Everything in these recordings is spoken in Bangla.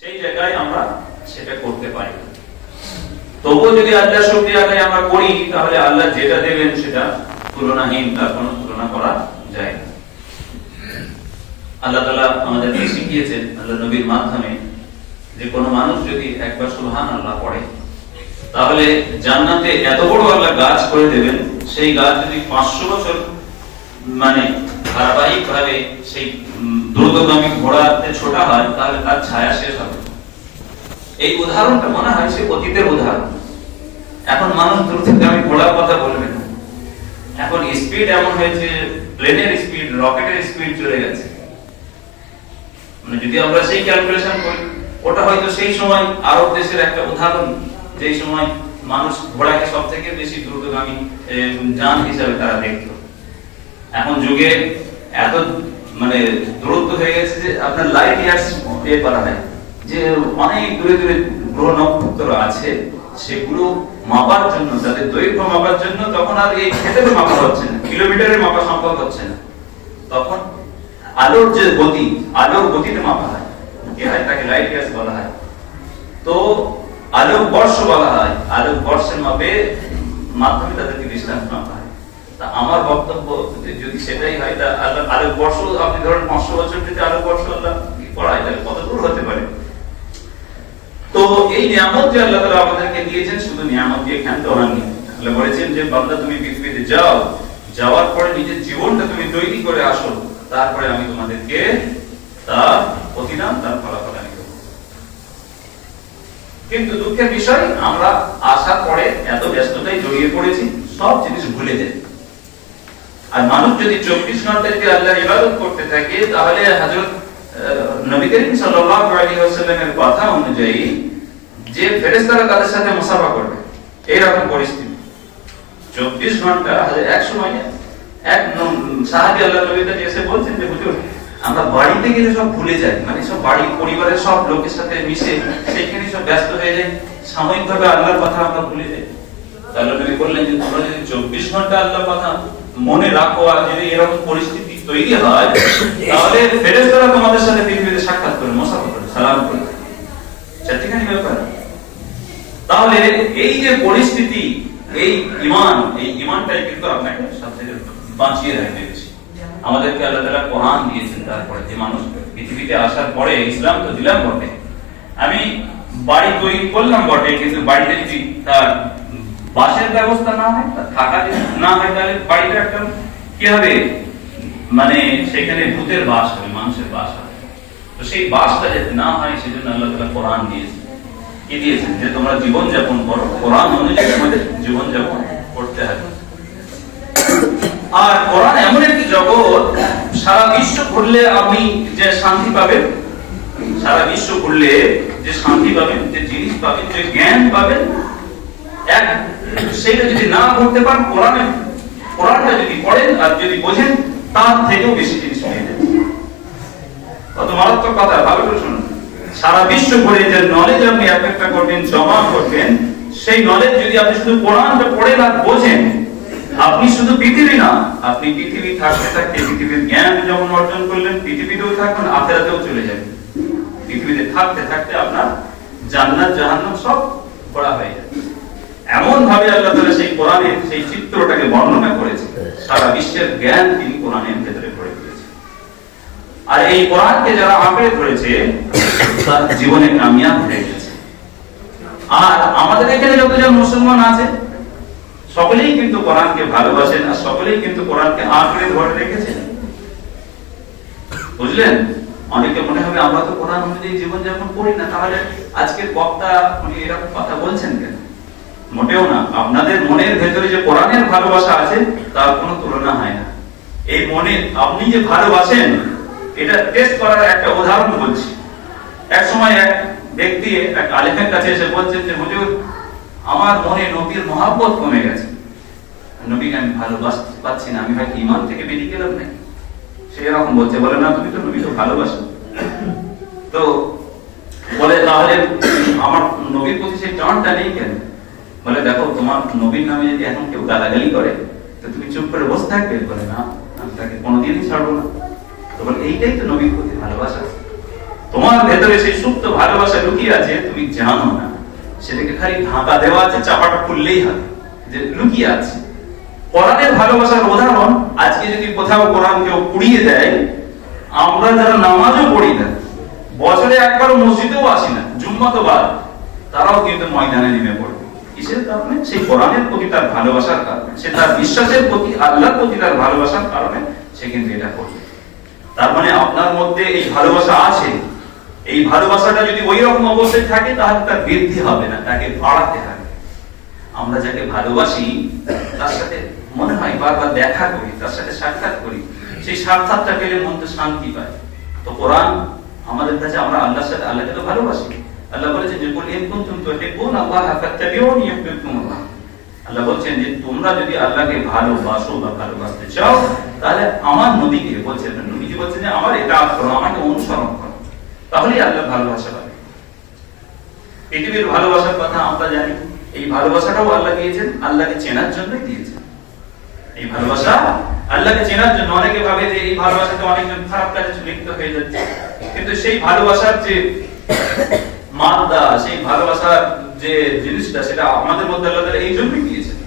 সেই জায়গায় আমরা সেটা করতে পারি। তবুও যদি আল্লাহ শুকরিয়া আদায় আমরা করি, তাহলে আল্লাহ যেটা দেবেন সেটা তুলনাহীন তার কোনো তুলনা করা যায় না আল্লাহ তাআলা আমাদেরকে শিখিয়েছেন, আল্লাহ নবীর মাধ্যমে যে কোনো মানুষ যদি একবার সুহান আল্লাহ পড়ে, তাহলে জান্নাতে এত বড় আল্লাহ গাছ করে দেবেন, সেই গাছ যদি পাঁচশো বছর মানে ধারাবাহিক ভাবে সেই দ্রুতগামী ঘোড়াতে ছোটা হয়, তাহলে তার ছায়া শেষ হবে। এই উদাহরণটা মনে হয় সে অতীতের উদাহরণ। এখন মানুষ দ্রুতগামী ঘোড়ার কথা বলবে না এখন স্পিড এমন হয়েছে প্লেনের স্পিড রকেটের স্পিড চলে গেছে। মানে যদি আমরা সেই ক্যালকুলেশন করি, ওটা হয়তো সেই সময় আরব দেশের একটা উদাহরণ, যেই সময় মানুষ ঘোড়াকে সব থেকে বেশি দ্রুতগামী যান হিসাবে তারা দেখতো। এখন যুগে এত মানে দূরত্ব হয়ে গেছে যে আপনার লাইট ইয়ার্স এ করা হয় যে অনেক দূরে দূরে গ্রহ নক্ষত্র আছে, সেগুলো মাপার জন্য তাদের দৈর্ঘ্য মাপার জন্য তখন আর এই ক্ষেত্রে মাপা হচ্ছে না কিলোমিটারে মাপা সম্ভব হচ্ছে না। তখন আলোর যে গতি, আলোর গতিতে মাপা হয়। হয়? তাকে লাইট ইয়ার্স বলা হয়। তো আলোক বর্ষ বলা হয়। আলোক বর্ষের মাপে মাধ্যমে তাদেরকে ডিস্টেন্স মাপা আমার বক্তব্য যদি সেটাই হয়, তা আল্লাহ আলোক বর্ষ, আপনি ধরেন পাঁচশো বছর যদি আলোক বর্ষ আল্লাহ করায়? তাহলে কত দূর হতে পারে? তো এই নিয়ামত যে আল্লাহ তাআলা আমাদেরকে দিয়েছেন, শুধু নিয়ামত দিয়ে ক্ষান্ত হননি। আল্লাহ বলেছেন যে, বান্দা তুমি পৃথিবীতে যাও, যাওয়ার পরে নিজের জীবনটা তুমি তৈরি করে আসো, তারপরে আমি তোমাদেরকে তার প্রতিদান তার ফলাফল আমি দেবো। কিন্তু দুঃখের বিষয়, আমরা আসার পরে এত ব্যস্ততায় জড়িয়ে পড়েছি, সব জিনিস ভুলে যাই। আর মানুষ যদি চব্বিশ ঘণ্টা যদি আল্লাহর ইবাদত করতে থাকে তাহলে হযরত আহ, নবী করিম কথা অনুযায়ী যে তাদের সাথে মুসাফা করবে এইরকম পরিস্থিতি। চব্বিশ ঘণ্টা আল্লাহ আমরা বাড়িতে গেলে সব ভুলে যাই। মানে সব বাড়ি পরিবারের সব লোকের সাথে মিশে সেখানে সব ব্যস্ত হয়ে যাই। সাময়িকভাবে আল্লাহর কথা আমরা ভুলে যাই। আল্লাহ নবী বললেন যে তোমরা যদি চব্বিশ ঘণ্টা আল্লাহর কথা মনে রাখো আর যদি এরকম পরিস্থিতি তৈরি হয়, তাহলে ফেরেশতারা তোমাদের সাথে পৃথিবীতে সাক্ষাৎ করে মুসাফা করে, সালাম করে। ব্যাপার। তাহলে এই যে পরিস্থিতি, এই ইমান এই ইমানটাই কিন্তু আপনাকে সব থেকে বাঁচিয়ে আমাদেরকে আল্লাহ কোরআন দিয়েছেন তারপরে যে মানুষ পৃথিবীতে আসার পরে ইসলাম তো দিলাম বটে। আমি বাড়ি তৈরি করলাম বটে, কিন্তু বাড়িতে যদি তার বাসের ব্যবস্থা না হয় থাকা না হয়, তাহলে বাড়িটা একটা কি হবে? মানে সেখানে ভূতের বাস হবে, মানুষের বাস হবে। তো সেই বাসটা যাতে না হয়, সেজন্য আল্লাহ তাআলা কোরআন দিয়েছেন কি দিয়েছেন যে তোমরা করো। কোরআন অনুযায়ী করতে হবে। আর কোরআন এমন একটি জগৎ, সারা বিশ্ব ঘুরলে আপনি যে শান্তি পাবেন, সারা বিশ্ব ঘুরলে যে শান্তি পাবেন, যে জিনিস পাবেন, যে জ্ঞান পাবেন, এক সেটা যদি না করতে পারেন কোরআনে, কোরআনটা যদি পড়েন আর যদি বোঝেন, তার থেকেও বেশি জিনিস পেয়ে যাবেন। কত মারাত্মক কথা, ভালো করে শুনুন। সারা বিশ্ব ঘুরে যে নলেজ আপনি এক একটা করবেন, জমা করবেন, সেই নলেজ যদি আপনি শুধু কোরআনটা পড়েন আর বোঝেন, আপনি শুধু পৃথিবী না, আপনি পৃথিবী থাকতে থাকতে পৃথিবীর জ্ঞান যেমন অর্জন করলেন, পৃথিবীতেও থাকবেন আখেরাতেও চলে যাবেন। পৃথিবীতে থাকতে থাকতে আপনার জান্নাত, জাহান্নাম সব পড়া হয়ে যাবে। এমন ভাবে আল্লাহ তাআলা সেই কোরআনের সেই চিত্রটাকে বর্ণনা করেছে সারা বিশ্বের জ্ঞান তিনি কোরআনের ভেতরে করে দিয়েছেন। আর এই কোরআনকে যারা আঁকড়ে ধরেছে, তার জীবনে কামিয়াব হয়ে গেছে। আর আমাদের এখানে যতজন মুসলমান আছে, সকলেই কিন্তু কোরআনকে ভালোবাসেন আর সকলেই কিন্তু কোরআনকে আঁকড়ে ধরে রেখেছেন। বুঝলেন? অনেকে মনে হবে আমরা তো কোরআন অনুযায়ী জীবন যাপন করি না, তাহলে আজকের বক্তা উনি এরকম কথা বলছেন কেন? মোটেও না। আপনাদের মনের ভেতরে যে কোরআনের ভালোবাসা আছে, তার কোনো তুলনা হয় না। এই মনে আপনি যে ভালোবাসেন, এটা টেস্ট করার একটা উদাহরণ বলছি। এক সময় এক ব্যক্তি, এক আলেমের কাছে এসে বলছেন যে, হুজুর, আমার মনে নবীর মহাব্বত কমে গেছে। নবীকে আমি ভালোবাসতে পারছি না। আমি হয়তো ইমান থেকে বেরিয়ে গেলাম নাকি? সে এরকম বলছে, বলে, না, তুমি তো নবীকে ভালোবাসো। তো বলে, তাহলে আমার নবীর প্রতি সেই টানটা নেই কেন? বলে দেখো, তোমার নবীর নামে যদি এখন কেউ গালাগালি করে, তো তুমি চুপ করে বসে থাকবে। বলে, না, আমি তাকে কোনোদিনই ছাড়বো না। তো এইটাই তো নবীর প্রতি ভালোবাসা। তোমার ভেতরে সেই সুপ্ত ভালোবাসা লুকিয়ে আছে, তুমি জানো না। সেটাকে খালি ঢাকা দেওয়া আছে, চাপাটা খুললেই হবে। যে লুকিয়ে আছে। কোরআনের ভালোবাসার উদাহরণ, আজকে যদি কোথাও কোরআন কেউ পুড়িয়ে দেয়, আমরা যারা নামাজও পড়ি না, বছরে একবারও মসজিদেও আসি না জুম্মা তো বাদ, তারাও কিন্তু ময়দানে নেমে পড়বে। কিসের কারণে? সেই কোরআনের প্রতি তার ভালোবাসার কারণে। সে তার বিশ্বাসের প্রতি, আল্লাহর প্রতি তার ভালোবাসার কারণে সে কিন্তু এটা করবে। তার মানে আপনার মধ্যে এই ভালোবাসা আছে। এই ভালোবাসাটা যদি ওই রকম অবস্থায় থাকে, তাহলে তার বৃদ্ধি হবে না, তাকে বাড়াতে হবে। আমরা যাকে ভালোবাসি, তার সাথে মনে হয় বারবার দেখা করি, তার সাথে সাক্ষাৎ করি। সেই সাক্ষাৎটা পেলে মন তো শান্তি পায়। তো কোরআন আমাদের কাছে, আমরা আল্লাহর সাথে আল্লাহকে তো ভালোবাসি। আল্লাহ বলেছেন যে, কুল ইন কুনতুম তুহিব্বুন আল্লাহ, ফাত্তাবিউনি ইউহিব্বুকুমুল্লাহ। আল্লাহ বলছেন যে, তোমরা যদি আল্লাহকে ভালোবাসো বা ভালোবাসতে চাও, তাহলে আমার নবীকে বলছেন নবীজি বলছেন যে, আমার এটা করো, আমাকে অনুসরণ করো। তাহলেই আল্লাহ ভালোবাসা পাবে। পৃথিবীর ভালোবাসার কথা আমরা জানি। এই ভালোবাসাটাও আল্লাহ দিয়েছেন, আল্লাহকে চেনার জন্যই দিয়েছেন। এই ভালোবাসা আল্লাহকে চেনার জন্য অনেকে ভাবে যে, এই ভালোবাসাতে অনেকজন খারাপ কাজে লিপ্ত হয়ে যাচ্ছে। কিন্তু সেই ভালোবাসার যে মাদ্দা সেই ভালোবাসার যে জিনিসটা, সেটা আমাদের মধ্যে আল্লাহ এই জন্যই দিয়েছেন।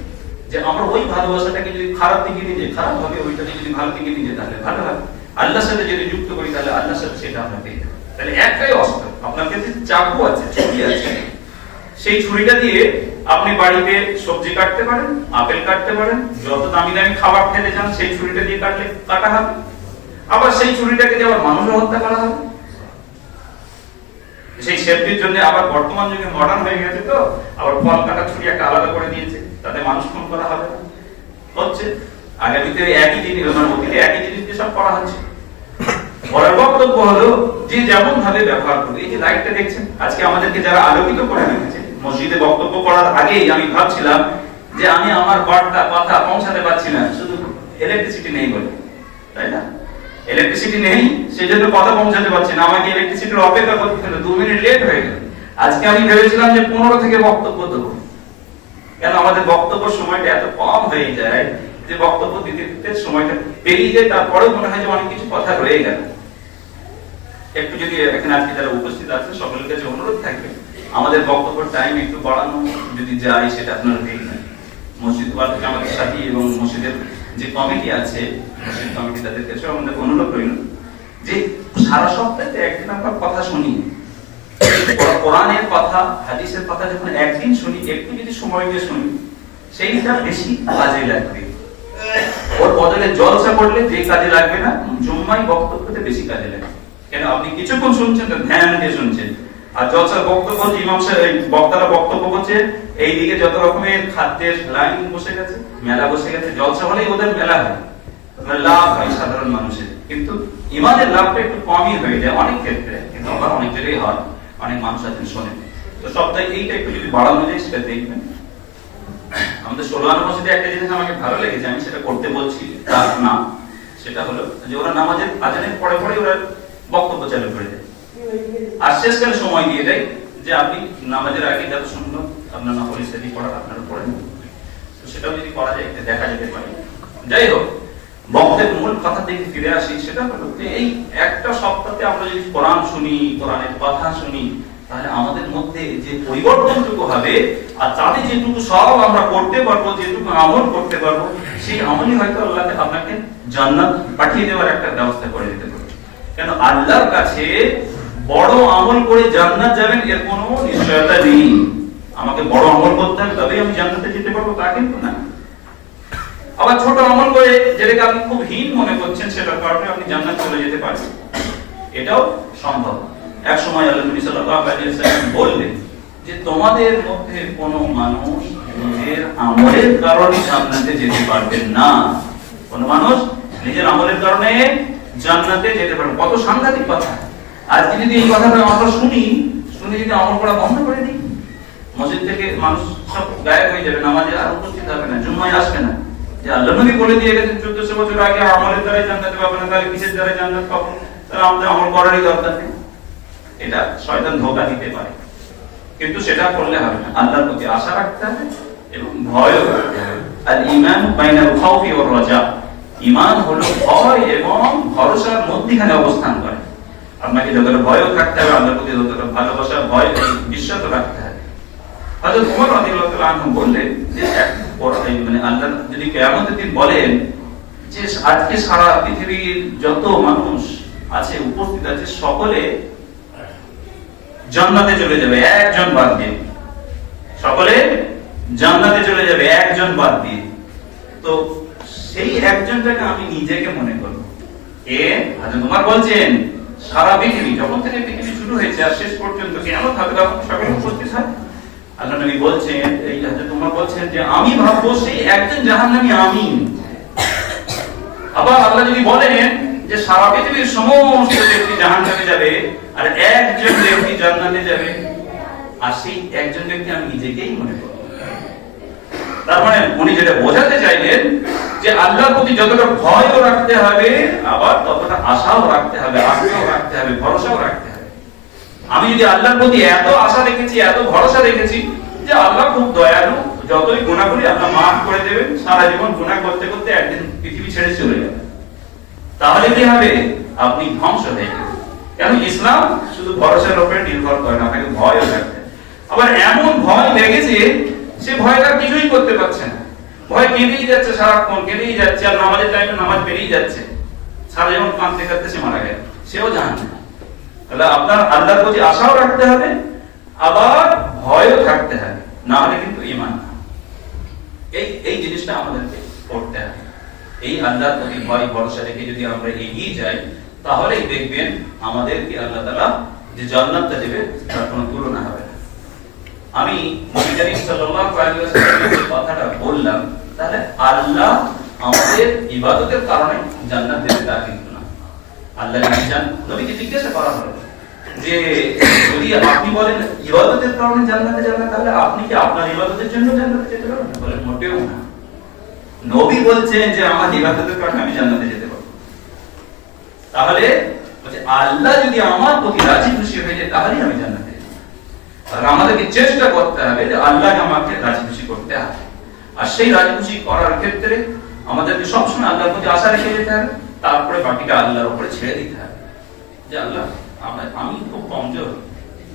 যে আমরা ওই ভালোবাসাটাকে যদি খারাপ দিকে নিয়ে যাই, খারাপ হবে ওইটাকে যদি ভালো দিকে নিয়ে যাই, তাহলে ভালো হবে। আল্লাহর সাথে যদি যুক্ত করি, তাহলে আল্লাহর সাথে সেটা আমরা পেয়ে যাব। তাহলে একটাই অস্ত্র, আপনার কাছে চাকু আছে, ছুরি আছে। সেই ছুরিটা দিয়ে আপনি বাড়িতে সবজি কাটতে পারেন, আপেল কাটতে পারেন, যত দামি দামি খাবার খেতে চান, সেই ছুরিটা দিয়ে কাটলে কাটা হবে। আবার সেই ছুরিটাকে দিয়ে আবার মানুষও হত্যা করা হবে। সেই সেফটির জন্য আবার বর্তমান যুগে মডার্ন হয়ে গেছে তো, আবার ফল কাটা ছুরি একটা আলাদা করে দিয়েছে, তাতে মানুষ খুন করা হবে হচ্ছে। আগামীতে একই জিনিস অতীতে একই জিনিস দিয়ে সব করা হচ্ছে। বক্তব্য হলো, যে যেমন ভাবে ব্যবহার করবে এই যে লাইটটা দেখছেন, আজকে আমাদেরকে যারা আলোকিত করে মসজিদে বক্তব্য করার আগেই আমি ভাবছিলাম যে আমি আমার বার্তা, কথা পৌঁছাতে পারছি না, শুধু ইলেকট্রিসিটি নেই বলে। তাই না? ইলেকট্রিসিটি নেই সেই জন্য কথা পৌঁছাতে পারছি না। আমাকে ইলেকট্রিসিটির অপেক্ষা করতে হলো। দু মিনিট লেট হয়ে গেল। আজকে আমি ভেবেছিলাম যে পনেরো থেকে বক্তব্য দেবো। কেন? আমাদের বক্তব্য সময়টা এত কম হয়ে যায় যে বক্তব্য দিতে দিতে সময়টা পেরিয়ে যায়, তারপরেও মনে হয় যে অনেক কিছু কথা রয়ে গেল। একটু যদি এখানে আজকে যারা উপস্থিত আছেন, সকলের কাছে অনুরোধ থাকবে, আমাদের বক্তব্য টাইম একটু বাড়ানো যদি যায়, সেটা আপনারা দেখবেন। মসজিদ ওয়াল আমাদের সাথী এবং মসজিদের যে কমিটি আছে কমিটি তাদের কাছে আমাদের অনুরোধ রইল যে সারা সপ্তাহে একদিন কথা শুনি। কোরআনের কথা, হাদিসের কথা যখন একদিন শুনি, একটু যদি সময় দিয়ে শুনি, সেইটা বেশি কাজে লাগবে। ওর বদলে জলসা যে কাজে লাগবে না জুম্মাই বক্তব্যতে বেশি কাজে লাগবে। কেন? আপনি কিছুক্ষণ শুনছেন ধ্যান দিয়ে শুনছেন। আর জলসার বক্তব্য ইমাম সাহেব বক্তারা বক্তব্য করছে, এইদিকে যত রকমের খাদ্যের লাইন বসে গেছে, মেলা বসে গেছে, জলসা হলেই ওদের মেলা হয়। লাভ হয় সাধারণ মানুষের। কিন্তু ইমানের লাভটা একটু কমই হয়ে যায় অনেক ক্ষেত্রে, কিন্তু আবার অনেক জায়গায় হয়, অনেক মানুষ আছেন শোনেন। তো সপ্তাহে এইটা একটু যদি বাড়ানো যায়, সেটা দেখবেন। আমাদের ষোলানো মসজিদে একটা জিনিস আমাকে ভালো লেগেছে, আমি সেটা করতে বলছি তা না সেটা হলো যে ওরা নামাজের আজানের পরে পরে ওরা বক্তব্য চালু করে দেয়। আর শেষকালে সময় দিয়ে দেয় যে আপনি নামাজের আগে যত শুনলো আপনার নকল ইত্যাদি পড়া, আপনারা পড়েন তো সেটাও যদি করা যায় দেখা যেতে পারে। যাই হোক বক্তের মূল কথা থেকে ফিরে আসি, সেটা হলো যে এই একটা সপ্তাহে আমরা যদি কোরআন শুনি, কোরআনের কথা শুনি, তাহলে আমাদের মধ্যে যে পরিবর্তনটুকু হবে আর তাতে যেটুকু সব আমরা করতে পারব, যেটুকু আমল করতে পারব, সেই আমলই হয়তো আল্লাহ আপনাকে জান্নাত পাঠিয়ে দেওয়ার একটা ব্যবস্থা করে দিতে পারবে কেন? আল্লাহর কাছে বড় আমল করে জান্নাত যাবেন, এর কোনো নিশ্চয়তা নেই। আমাকে বড় আমল করতে হবে, তবেই আমি জান্নাতে যেতে পারব, তা কিন্তু আবার ছোট আমল করে যেটাকে আপনি খুব হীন মনে করছেন সেটার কারণে আপনি জান্নাত চলে যেতে পারেন এটাও সম্ভব। এক সময় আল্লাহ নবী সাল্লাল্লাহু বললেন যে, তোমাদের মধ্যে কোনো মানুষ নিজের আমলের কারণে জান্নাতে যেতে পারবেন না। কোন মানুষ নিজের আমলের কারণে জান্নাতে যেতে পারবে কত সাংঘাতিক কথা। আজকে যদি এই কথাটা আমরা শুনি, শুনে যদি আমল করা বন্ধ করে দিই, মসজিদ থেকে মানুষ সব গায়েব হয়ে যাবে, নামাজে আর উপস্থিত হবে না, জুম্মায় আসবে না। যে আল্লাহ নবী বলে দিয়ে গেছেন চোদ্দশো বছর আগে আমলের দ্বারাই জান্নাতে পাবো না, তাহলে কিসের দ্বারাই জান্নাত পাবো? তাহলে আমাদের আমল করারই দরকার নেই। এটা শয়তান ধোকা দিতে পারে। কিন্তু সেটা করলে হবে না। আল্লাহর প্রতি আশা রাখতে হবে এবং ভয়ও রাখতে হবে। আর ইমান বাইনাল খাউফি ওয়ার রাজা। ইমান হলো ভয় এবং ভরসার মধ্যখানে অবস্থান করে। আপনাকে যতটা ভয়ও থাকতে হবে, আল্লাহর প্রতি যতটা ভালোবাসা, ভয় বিশ্বাস রাখতে হবে। রাদিয়াল্লাহু তাআলা আনহু বললেন যে মানে আল্লাহ যদি কিয়ামতের দিন বলেন যে আজকে সারা পৃথিবীর যত মানুষ আছে, উপস্থিত আছে, সকলে জান্নাতে চলে যাবে, একজন বাদ দিয়ে। সকলে জান্নাতে চলে যাবে, একজন বাদ দিয়ে। তো সেই একজনটাকে আমি নিজেকে মনে করব। এ আচ্ছা তোমার বলছেন, সারা পৃথিবী, যখন থেকে পৃথিবী শুরু হয়েছে আর শেষ পর্যন্ত কেমন থাকবে তখন সকলে উপস্থিত হয়। আল্লাহ নবী বলছেন, এই হাজরত তোমার বলছেন যে, আমি ভাববো সেই একজন জাহান্নামী আমি আবার আল্লাহ যদি বলেন যে, সারা পৃথিবীর সমস্ত ব্যক্তি জাহান্নামে যাবে আর একজন ব্যক্তি জান্নাতে যাবে। আর সেই একজন ব্যক্তি আমি নিজেকেই মনে করব। তার মানে উনি যেটা বোঝাতে চাইলেন যে, আল্লাহর প্রতি যতটা ভয়ও রাখতে হবে, আবার ততটা আশাও রাখতে হবে, আগ্রহ রাখতে হবে, ভরসাও রাখতে হবে আমি যদি আল্লাহর প্রতি এত আশা রেখেছি, এত ভরসা রেখেছি যে আল্লাহ খুব দয়ালু, যতই গুণা করি আল্লাহ মাফ করে দেবেন, সারা জীবন গুণা করতে করতে একদিন পৃথিবী ছেড়ে চলে যাবে। তাহলে কি হবে? আপনি ধ্বংস হয়ে কেন? ইসলাম শুধু ভরসার উপরে নির্ভর করে না, আপনাকে ভয়ও হবে। আবার এমন ভয় লেগেছে সে ভয়টা কিছুই করতে পারছে না। ভয় কেঁদেই যাচ্ছে সারাক্ষণ, কেঁদেই যাচ্ছে, আর নামাজের টাইমে নামাজ বেরিয়ে যাচ্ছে। সারা জীবন কাঁদতে কাঁদতে সে মারা গেল। সেও জানে তাহলে আপনার আল্লাহর প্রতি আশাও রাখতে হবে, আবার ভয়ও থাকতে হবে। না হলে কিন্তু ইমান না। এই এই জিনিসটা আমাদেরকে করতে হবে। এই আল্লাহর প্রতি ভয়, ভরসা রেখে যদি আমরা এগিয়ে যাই, তাহলেই দেখবেন আমাদেরকে আল্লাহ তালা যে জান্নাতটা দেবে তার কোনো তুলনা হবে না। আমি নবী করিম কথাটা বললাম, তাহলে আল্লাহ আমাদের ইবাদতের কারণে জান্নাত দেবে তা কিন্তু আল্লাহ চান নবীকে জিজ্ঞাসা করা হলো যে, যদি আপনি বলেন ইবাদতের কারণে জান্নাতে যাবেন, তাহলে আপনি কি আপনার ইবাদতের জন্য জান্নাতে যেতে পারবেন? বলেন, মোটেও না। নবী বলছেন যে, আমার ইবাদতের কারণে আমি জান্নাতে যেতে পারব। তাহলে আল্লাহ যদি আমার প্রতি রাজি খুশি হয়ে যায়, তাহলেই আমি জান্নাতে আর আমাদেরকে চেষ্টা করতে হবে যে, আল্লাহকে আমাকে রাজি খুশি করতে হবে। আর সেই রাজি খুশি করার ক্ষেত্রে আমাদেরকে সবসময় আল্লাহর প্রতি আশা রেখে যেতে হবে। তারপরে বাকিটা আল্লাহর উপরে ছেড়ে দিতে হবে যে আল্লাহ আমি খুব কমজোর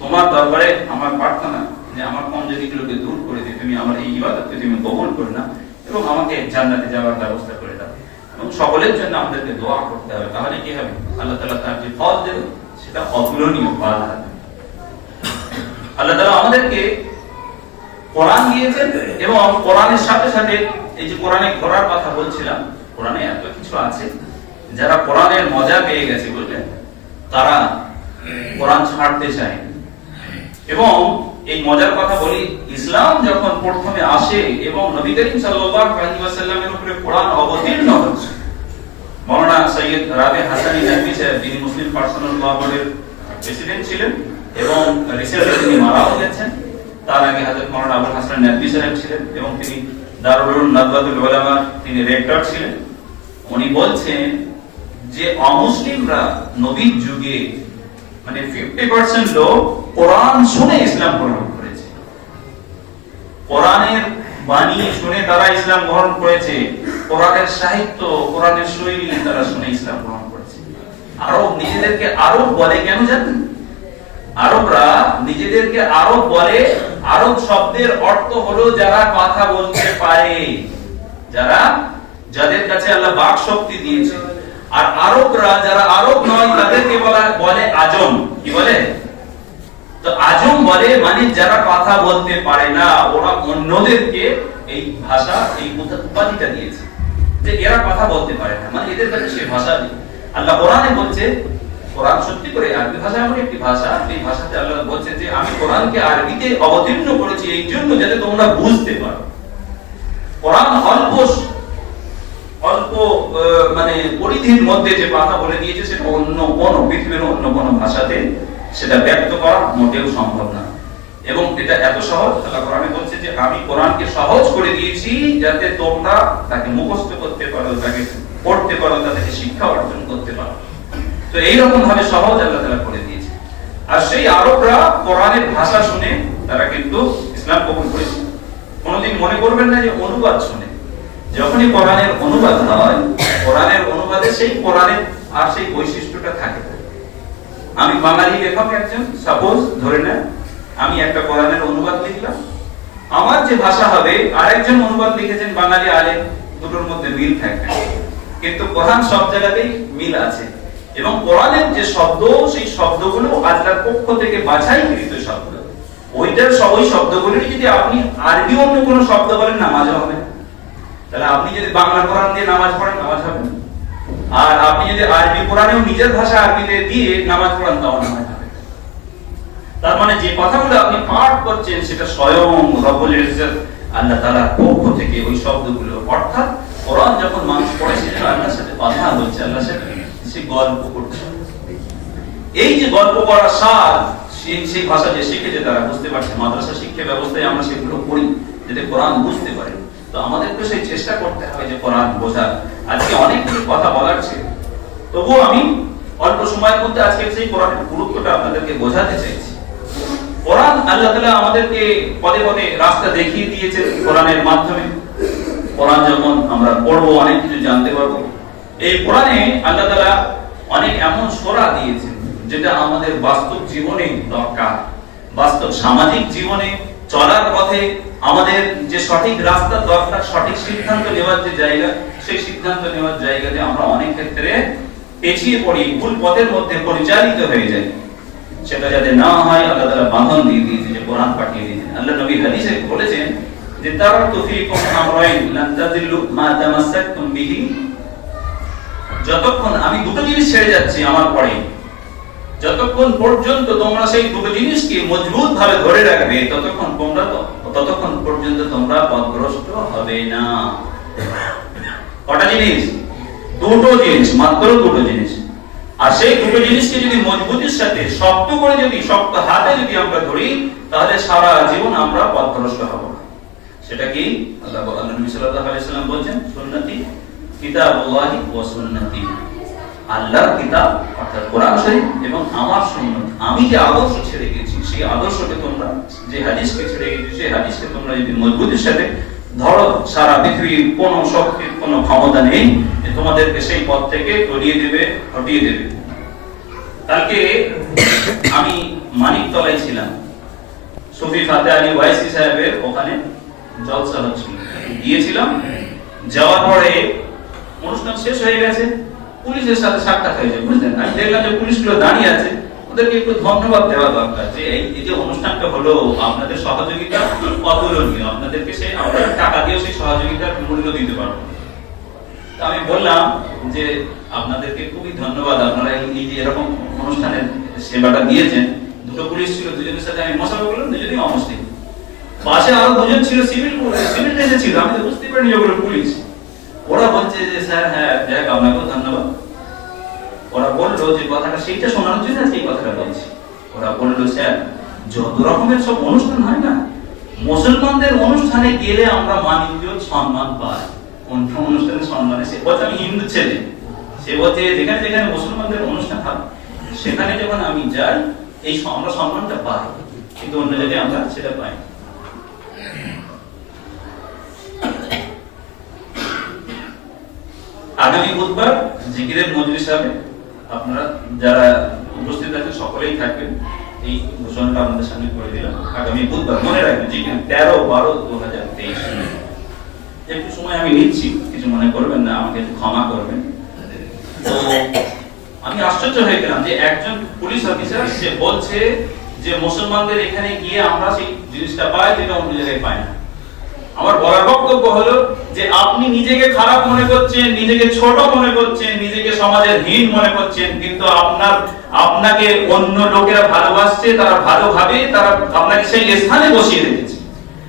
তোমার দরবারে আমার প্রার্থনা, যে আমার কমজোরিগুলোকে দূর করে দিয়ে তুমি আমার এই ইবাদতকে তুমি কবুল করে না, এবং আমাকে জান্নাতে যাওয়ার ব্যবস্থা করে দাও। এবং সকলের জন্য আমাদেরকে দোয়া করতে হবে। তাহলে কি হবে? আল্লাহ তালা তার যে ফল দেবে, সেটা অতুলনীয় ফল হবে। আল্লাহ তালা আমাদেরকে কোরআন দিয়েছেন, এবং কোরআনের সাথে সাথে এই যে কোরআনে ঘোরার কথা বলছিলাম, কোরআনে এত কিছু আছে। যারা কোরআনের মজা পেয়ে গেছে বুঝলেন, তারা কোরআন ছাড়তে চায়। এবং এই মজার কথা বলি, ইসলাম যখন প্রথমে আসে এবং নবী করিম উপরে কোরআন অবতীর্ণ হচ্ছে সৈয়দ রাবে হাসানি তিনি মুসলিম পার্সোনাল ল বোর্ডের প্রেসিডেন্ট ছিলেন এবং রিসেন্টলি তিনি মারাও গেছেন। তার আগে মাওলানা আবুল হাসান নবী সাহেব ছিলেন এবং তিনি দারুল তিনি রেক্টর ছিলেন। উনি বলছেন যে অমুসলিমরা নবীর যুগে মানে 50% লোক কোরআন শুনে ইসলাম গ্রহণ করেছে। কোরআনের বাণী শুনে তারা ইসলাম গ্রহণ করেছে, কোরআনের সাহিত্য, কোরআনের শৈলী তারা শুনে ইসলাম গ্রহণ করেছে। আরব নিজেদেরকে আরব বলে কেন জানেন? আরবরা নিজেদেরকে আরব বলে, আরব শব্দের অর্থ হলো যারা কথা বলতে পারে, যারা, যাদের কাছে আল্লাহ বাক শক্তি দিয়েছে। আর আরবরা, যারা আরব নয়, তাদেরকে বলা বলে আজম। কি বলে? তো আজম বলে মানে যারা কথা বলতে পারে না, ওরা অন্যদেরকে এই ভাষা, এই উপাধিটা দিয়েছে। যে এরা কথা বলতে পারে না মানে এদের কাছে সে ভাষা নেই। আল্লাহ কোরআনে বলছে, কোরআন সত্যি করে আরবি ভাষা এমন একটি ভাষা এই ভাষাতে আল্লাহ বলছে যে, আমি কোরআনকে আরবিতে অবতীর্ণ করেছি, এই জন্য যাতে তোমরা বুঝতে পারো। কোরআন অল্প অল্প মানে পরিধির মধ্যে যে কথা বলে দিয়েছে, সেটা অন্য পৃথিবীর অন্য ভাষাতে সেটা ব্যক্ত করা মোটেও সম্ভব না। এবং এটা এত সহজ, আল্লাহ কোরআনে বলছে যে আমি কোরআনকে সহজ করে দিয়েছি যাতে তোমরা তাকে মুখস্থ করতে পারো, তাকে পড়তে পারো, তাদেরকে শিক্ষা অর্জন করতে পারো। তো এইরকম ভাবে সহজ আল্লাহ তাআলা করে দিয়েছে। আর সেই আরবরা কোরআনের ভাষা শুনে তারা কিন্তু ইসলাম কবুল করেছে। কোনোদিন মনে করবেন না যে অনুবাদ শুনে। যখনই কোরআনের অনুবাদ হয়, কোরআনের অনুবাদে সেই কোরআনের আর সেই বৈশিষ্ট্যটা থাকে। আমি বাঙালি লেখক একজন সাপোজ ধরে নেন আমি একটা কোরআনের অনুবাদ লিখলাম। আমার যে ভাষা হবে, আরেকজন অনুবাদ লিখেছেন বাঙালি আলেম, দুটোর মধ্যে মিল থাকবে। কিন্তু কোরআন সব জায়গাতেই মিল আছে। এবং কোরআনের যে শব্দ, সেই শব্দগুলো আল্লাহর পক্ষ থেকে বাছাইকৃত শব্দ। ওইটার সব ওই শব্দগুলোরই যদি আপনি আরবি অন্য কোনো শব্দ বলেন, না, মাঝে হবে না। তাহলে আপনি যদি বাংলা কোরআন দিয়ে নামাজ পড়েন, নামাজ হবে আর আপনি যদি আরবি কোরআনেও নিজের ভাষা আরবিতে দিয়ে নামাজ পড়েন, তাও নামাজ হবে তার মানে যে কথাগুলো আপনি পাঠ করছেন, সেটা স্বয়ং রব্বুল ইজ্জত, আল্লাহ পক্ষ থেকে ওই শব্দগুলো। অর্থাৎ কোরআন যখন মানুষ পড়ে সে আল্লাহর সাথে কথা বলছে, আল্লাহর সাথে সে গল্প করছে। এই যে গল্প করার স্বাদ সেই ভাষা যে শিখেছে তারা বুঝতে পারছে। মাদ্রাসা শিক্ষা ব্যবস্থায় আমরা সেগুলো পড়ি, যাতে কোরআন বুঝতে পারে। তো আমাদেরকে সেই চেষ্টা করতে হবে যে কোরআন বোঝার। আজকে অনেক কিছু কথা বলার ছিল। তবুও আমি অল্প সময়ের মধ্যে আজকে সেই কোরআনের গুরুত্বটা আপনাদেরকে বোঝাতে চাইছি। কোরআন আল্লাহ তাআলা আমাদেরকে পদে পদে রাস্তা দেখিয়ে দিয়েছে কোরআনের মাধ্যমে। কোরআন যখন আমরা পড়ব, অনেক কিছু জানতে পারব। এই কোরআনে আল্লাহ তাআলা অনেক এমন সূরা দিয়েছেন, যেটা আমাদের বাস্তব জীবনে দরকার। বাস্তব সামাজিক জীবনে চলার পথে আমাদের যে সঠিক রাস্তা দরকার, সঠিক সিদ্ধান্ত নেওয়ার যে জায়গা, সেই সিদ্ধান্ত নেওয়ার জায়গাতে আমরা অনেক ক্ষেত্রে পেছিয়ে পড়ি, ভুল পথের মধ্যে পরিচালিত হয়ে যাই। সেটা যাতে না হয়, আল্লাহ বাঁধন দিয়ে দিয়েছে, যে কোরআন পাঠিয়ে দিয়েছেন আল্লাহ নবী হাদিসে বলেছেন যে তারাকতু ফীকুম আমরাইন যতক্ষণ আমি দুটো জিনিস ছেড়ে যাচ্ছি আমার পরে, যতক্ষণ পর্যন্ত তোমরা সেই দুটো জিনিসকে মজবুত ভাবে ধরে রাখবে, ততক্ষণ তোমরা তো- ততক্ষণ পর্যন্ত তোমরা পথভ্রষ্ট হবে না। কটা জিনিস? দুটো জিনিস, মাত্র দুটো জিনিস। আর সেই দুটো জিনিসকে যদি মজবুতির সাথে, শক্ত করে যদি, শক্ত হাতে যদি আমরা ধরি, তাহলে সারা জীবন আমরা পথভ্রষ্ট হব না। সেটা কি? আল্লাহ আল্লাহ নবী সাল্লাল্লাহু আলাইহি সাল্লাম বলেন সুন্নতি কিতাবুল্লাহি ওয়া সুন্নতি। আল্লাহর কিতাব, অর্থাৎ কোরআন শরীফ এবং আমার সুন্নত আমি যে আদর্শ ছেড়ে গেছি, সেই আদর্শকে তোমরা, যে হাদিসকে ছেড়ে গেছি, সেই হাদিসকে তোমরা যদি মজবুতির সাথে ধরো, সারা পৃথিবীর কোনো শক্তির কোনো ক্ষমতা নেই তোমাদেরকে সেই পথ থেকে সরিয়ে দেবে, হটিয়ে দেবে। কালকে আমি মানিকতলায় ছিলাম। সুফি ফাতে আলী ওয়াইসি সাহেবের ওখানে জলসা হচ্ছিল গিয়েছিলাম, যাওয়ার পরে অনুষ্ঠান শেষ হয়ে গেছে। পুলিশের সাথে সাক্ষাৎ হয়েছে, বুঝলেন? আমি দেখলাম যে পুলিশগুলো দাঁড়িয়ে আছে, ওদেরকে একটু ধন্যবাদ দেওয়া দরকার যে এই যে অনুষ্ঠানটা হলো, আপনাদের সহযোগিতা অতুলনীয়। আপনাদেরকে সেই আমরা টাকা দিয়ে সেই সহযোগিতার মূল্য দিতে পারব। আমি বললাম যে আপনাদেরকে খুবই ধন্যবাদ। আপনারা এই যে এরকম অনুষ্ঠানের সেবাটা দিয়েছেন। দুটো পুলিশ ছিল, দুজনের সাথে আমি মশালা বললাম দুজনেই অমুসলিম। পাশে আরও দুজন ছিল, সিভিল সিভিল ড্রেসে ছিল আমি তো বুঝতে পারিনি ওগুলো পুলিশ। ওরা বলছে যে, স্যার হ্যাঁ যাক আপনাকেও ধন্যবাদ। ওরা বলল যে কথাটা, সেইটা শোনানোর জন্য আজকে কথাটা বলছি। ওরা বলল, স্যার, যত রকমের সব অনুষ্ঠান হয় না, মুসলমানদের অনুষ্ঠানে গেলে আমরা মানিজ্য সম্মান পাই। অন্য অনুষ্ঠানে সম্মান? সে বলছে, আমি হিন্দু ছেলে। সে বলছে, যেখানে যেখানে মুসলমানদের অনুষ্ঠান হয়, সেখানে যখন আমি যাই, এই আমরা সম্মানটা পাই। কিন্তু অন্য জায়গায় আমরা সেটা পাই না। আগামী বুধবার জিকিরের মজলিস হবে। আপনারা যারা উপস্থিত আছেন সকলেই থাকবেন। এই ঘোষণাটা আপনাদের সামনে করে দিলাম। আগামী বুধবার মনে রাখবেন জিকির তেরো বারো দু হাজার তেইশ। একটু সময় আমি নিচ্ছি, কিছু মনে করবেন না, আমাকে ক্ষমা করবেন। আমি আশ্চর্য হয়ে গেলাম যে একজন পুলিশ অফিসার, সে বলছে যে মুসলমানদের এখানে গিয়ে আমরা সেই জিনিসটা পাই, যেটা অন্য জায়গায় পাই না। আমার বলার বক্তব্য হলো যে আপনি নিজেকে খারাপ মনে করছেন, নিজেকে ছোট মনে করছেন, নিজেকে সমাজের হীন মনে করছেন, কিন্তু আপনার, আপনাকে অন্য লোকেরা ভালোবাসছে, তারা ভালোভাবে তারা আপনাকে সেই স্থানে বসিয়ে রেখেছে।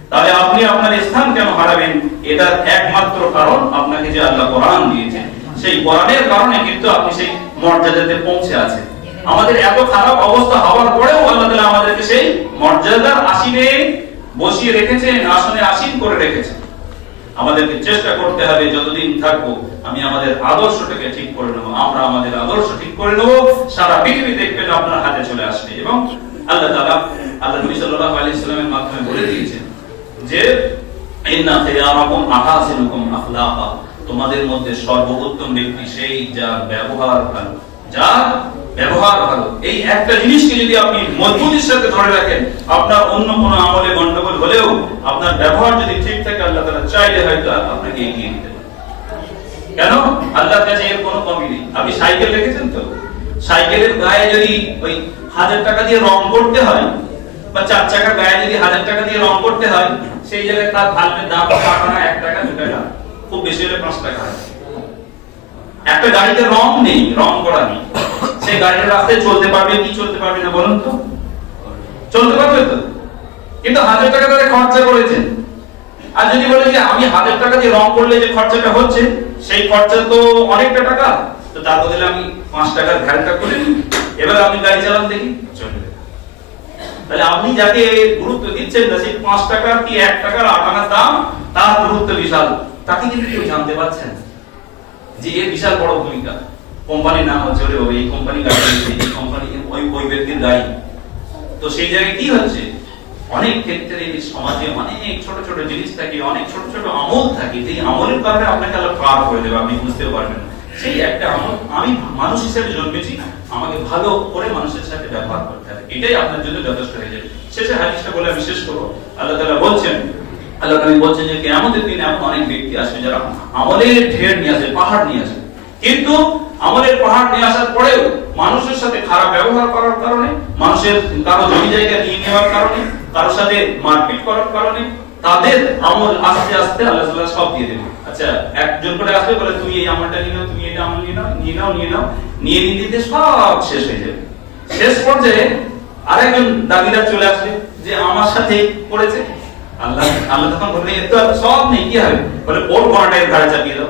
তাহলে আপনি আপনার স্থান কেন হারাবেন? এটার একমাত্র কারণ আপনাকে যে আল্লাহ কোরআন দিয়েছেন। সেই কোরআনের কারণে কিন্তু আপনি সেই মর্যাদাতে পৌঁছে আছেন। আমাদের এত খারাপ অবস্থা হওয়ার পরেও আল্লাহ তাআলা আমাদেরকে সেই মর্যাদার আসিনে বসিয়ে রেখেছেন, আসনে আসীন করে রেখেছেন। আমাদেরকে চেষ্টা করতে হবে, যতদিন থাকব, আমি আমাদের আদর্শটাকে ঠিক করে নেব, আমরা আমাদের আদর্শ ঠিক করে নেব, সারা পৃথিবী দেখবেন আপনার হাতে চলে আসবে। এবং আল্লাহ তাআলা, আল্লাহ নবী সাল্লাল্লাহু আলাইহি সাল্লামের মাধ্যমে বলে দিয়েছেন যে, ইন্না খিয়ারাকুম আহাসিনুকুম আখলাকা তোমাদের মধ্যে সর্বোত্তম ব্যক্তি সেই যার ব্যবহার ভালো, যার ব্যবহার ভালো। এই একটা জিনিসকে যদি আপনি মজবুতির সাথে ধরে রাখেন, আপনার অন্য কোনো আমলে গন্ডগোল হলেও আপনার ব্যবহার যদি ঠিক থাকে, আল্লাহ তাআলা চাইলে হয়তো আপনাকে এগিয়ে দিতে কেন? আল্লাহর কাছে এর কোনো কমি নেই। আপনি সাইকেল রেখেছেন তো? সাইকেলের গায়ে যদি ওই হাজার টাকা দিয়ে রং করতে হয়, বা চার চাকার গায়ে যদি হাজার টাকা দিয়ে রং করতে হয়, সেই জায়গায় তার ভাল্বের দাম টাকা এক টাকা দু টাকা। খুব বেশি হলে পাঁচ টাকা একটা গাড়িতে রং নেই, রং করা নেই। সেই গাড়িটা রাস্তায় চলতে পারবে কি চলতে পারবে না বলুন তো? চলতে পারবে তো? কিন্তু হাজার টাকা তারা খরচা করেছেন আর যদি বলে যে আমি হাজার টাকা দিয়ে রং করলে যে খরচাটা হচ্ছে, সেই খরচা তো অনেকটা টাকা। তো তার বদলে আমি পাঁচ টাকার ভ্যালটা করে নিই। এবার আপনি গাড়ি চালান দেখি, চলবে। তাহলে আপনি যাকে গুরুত্ব দিচ্ছেন না, সেই পাঁচ টাকার কি এক টাকার আট আনার দাম, তার গুরুত্ব বিশাল। তাকে কিন্তু কেউ জানতে পারছেন যে এর বিশাল বড় ভূমিকা। কোম্পানির নাম হচ্ছে ওই কোম্পানি গাড়ি এই কোম্পানি ওই ওই ব্যক্তির গাড়ি। তো সেই জায়গায় কি হচ্ছে? অনেক ক্ষেত্রে এই সমাজে অনেক ছোট ছোট জিনিস থাকে, অনেক ছোট ছোট আমল থাকে যে আমলের কারণে আপনাকে আল্লাহ পার করে দেবে, আপনি বুঝতেও পারবেন সেই একটা আমল আমি মানুষ হিসেবে জন্মেছি, আমাকে ভালো করে মানুষের সাথে ব্যবহার করতে হবে। এটাই আপনার জন্য যথেষ্ট হয়ে যাবে। শেষে হাদিসটা বলে আমি শেষ আল্লাহ তাআলা বলছেন, আল্লাহ তাআলা বলছেন যে, কিয়ামতের দিনে এমন অনেক ব্যক্তি আসবে যারা আমলের ঢের নিয়ে আসবে, পাহাড় নিয়ে আসবে। কিন্তু আমলের পাহাড় নিয়ে আসার পরেও মানুষের সাথে খারাপ ব্যবহার করার কারণে, মানুষের কারও জমি জায়গা নিয়ে নেওয়ার কারণে কারোর সাথে মারপিট করার কারণে, তাদের আমল আস্তে আস্তে আল্লাহ তাআলা সব দিয়ে দেবে আচ্ছা একজন করে আসবে বলে, তুমি এই আমলটা নিয়ে নাও, তুমি এটা আমল নিয়ে নাও নিয়ে নাও নিয়ে নাও। নিয়ে নিতে নিতে সব শেষ হয়ে যাবে। শেষ পর্যায়ে আরেকজন দাবিদার চলে আসবে, যে আমার সাথে করেছে। আল্লাহ আল্লাহ তখন বলবে এ তো আর সব নেই, কি হবে? বলে, ওর কোনটাই ঘাড়ে চাপিয়ে দাও।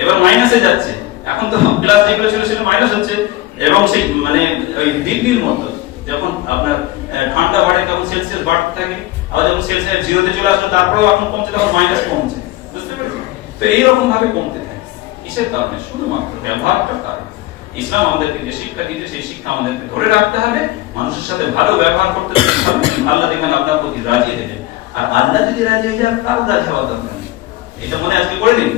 এবার মাইনাসে যাচ্ছে। এখন তো প্লাস যেগুলো ছিল সেটা মাইনাস হচ্ছে, এবং সেই মানে ওই ডিগ্রির মতো, যখন আপনার ঠান্ডা বাড়ে তখন সেলসিয়াস বাড়তে থাকে, আবার যখন সেলসিয়াস জিরোতে চলে আসলো, তারপরেও এখন কমছে, তখন মাইনাস কমছে, বুঝতে পেরেছেন? তো এইরকম ভাবে কমতে থাকে। কিসের কারণে? শুধুমাত্র ব্যবহারটার কারণে। ইসলাম আমাদেরকে যে শিক্ষা দিয়েছে, সেই শিক্ষা আমাদেরকে ধরে রাখতে হবে, মানুষের সাথে ভালো ব্যবহার করতে হবে আল্লাহ দেখবেন আপনার প্রতি রাজি যাবে। আর আল্লাহ যদি রাজি হয়ে যায় কারও রাজি হওয়ার দরকার এটা মনে আজকে করে দিন?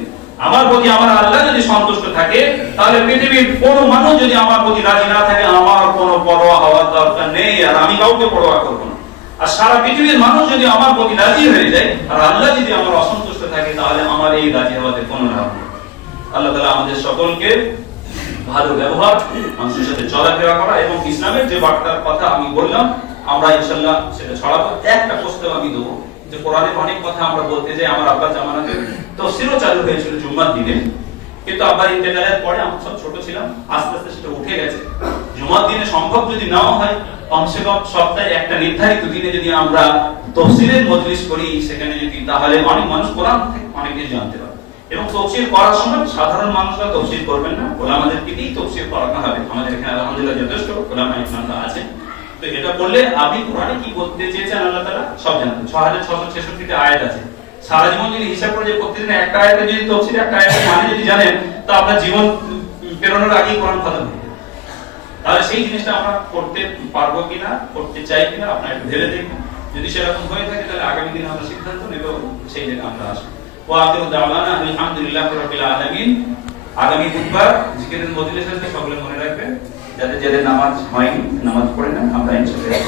আমার প্রতি আমার আল্লাহ যদি সন্তুষ্ট থাকে, তাহলে পৃথিবীর কোনো মানুষ যদি আমার প্রতি রাজি না থাকে, আমার কোনো পরোয়া হওয়ার দরকার নেই, আর আমি কাউকে পরোয়া করব না। আর সারা পৃথিবীর মানুষ যদি আমার প্রতি রাজি হয়ে যায়, আর আল্লাহ যদি আমার অসন্তুষ্ট থাকে, তাহলে আমার এই রাজি হওয়াতে কোনো লাভ নেই। আল্লাহ তাআলা আমাদের সকলকে ভালো ব্যবহার, মানুষের সাথে চলাফেরা করা এবং ইসলামের যে বার্তার কথা আমি বললাম, আমরা ইনশাল্লাহ সেটা ছড়াবো। একটা প্রস্তাব আমি দেবো। যে কোরআনের অনেক কথা আমরা বলতে যাই, আমার আব্বা জামানাতে তফসিরও চালু হয়েছিল জুম্মার দিনে। কিন্তু আব্বার ইন্তেকালের পরে আমরা সব ছোট ছিলাম, আস্তে আস্তে সেটা উঠে গেছে। জুমার দিনে সম্ভব যদি নাও হয়, কমসে কম সপ্তাহে একটা নির্ধারিত দিনে যদি আমরা তফসিলের মজলিস করি, সেখানে যদি তাহলে অনেক মানুষ কোরআন থেকে অনেক কিছু জানতে পারে এবং তফসিল করার সময় সাধারণ মানুষরা তফসিল করবেন না। ওলামাদেরকে দিয়েই তফসিল করানো হবে। আমাদের এখানে আলহামদুলিল্লাহ যথেষ্ট ওলামা ইসলামরা আছে তো এটা করলে আপনি কোরআনে কি বলতে চেয়েছেন আল্লাহ সব ছেষট্টিটা আয়াত আছে। সারা জীবন যদি হিসাব করে যে প্রতিদিন একটা আয়াতে যদি একটা মানে যদি জানেন, তো আপনার জীবন আগেই কোরআন খতম হয়ে যাবে। তাহলে সেই জিনিসটা আমরা করতে পারব কিনা, করতে চাই কিনা, আপনার একটু ভেবে দেখুন। যদি সেরকম হয়ে থাকে, তাহলে আগামী দিনে আমরা সিদ্ধান্ত নেব সেই জায়গায় আমরা আসব। ও আখিরু দাওয়ানা আলহামদুলিল্লাহ রাব্বিল আলামিন। আগামী বুধবার সকলে মনে রাখবেন। যাদের যাদের নামাজ হয়নি নামাজ পড়ে না আমরা ইনশাআল্লাহ